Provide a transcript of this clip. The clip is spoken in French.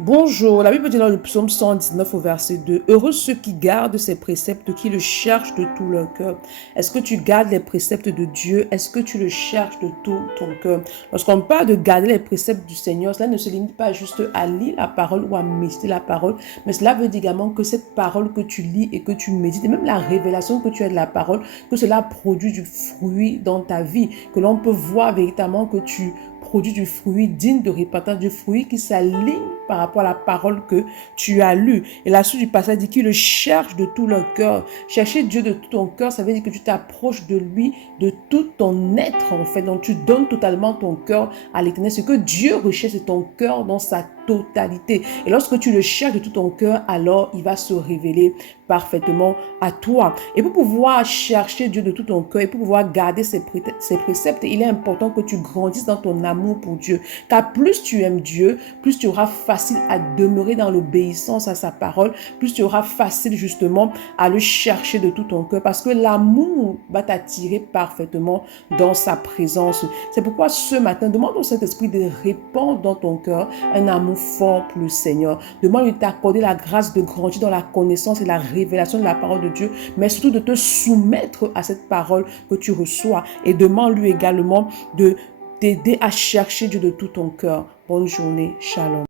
Bonjour, la Bible dit dans le psaume 119 au verset 2, heureux ceux qui gardent ses préceptes, qui le cherchent de tout leur cœur. Est-ce que tu gardes les préceptes de Dieu? Est-ce que tu le cherches de tout ton cœur? Lorsqu'on parle de garder les préceptes du Seigneur, cela ne se limite pas juste à lire la parole ou à méditer la parole, mais cela veut dire également que cette parole que tu lis et que tu médites, et même la révélation que tu as de la parole, que cela produit du fruit dans ta vie, que l'on peut voir véritablement que tu produis du fruit digne de repentance, du fruit qui s'aligne par rapport à la parole que tu as lue. Et la suite du passage dit qu'il le cherche de tout leur cœur. Chercher Dieu de tout ton cœur, ça veut dire que tu t'approches de lui de tout ton être, en fait. Donc tu donnes totalement ton cœur à l'Éternel. Ce que Dieu recherche, c'est ton cœur dans sa totalité. Et lorsque tu le cherches de tout ton cœur, alors il va se révéler parfaitement à toi. Et pour pouvoir chercher Dieu de tout ton cœur et pour pouvoir garder ses préceptes, il est important que tu grandisses dans ton amour pour Dieu. Car plus tu aimes Dieu, plus tu auras facile à demeurer dans l'obéissance à sa parole, plus tu auras facile justement à le chercher de tout ton cœur parce que l'amour va t'attirer parfaitement dans sa présence. C'est pourquoi ce matin, demande au Saint-Esprit de répandre dans ton cœur un amour fort pour le Seigneur. Demande-lui de t'accorder la grâce de grandir dans la connaissance et la révélation de la parole de Dieu, mais surtout de te soumettre à cette parole que tu reçois. Et demande-lui également de t'aider à chercher Dieu de tout ton cœur. Bonne journée. Shalom.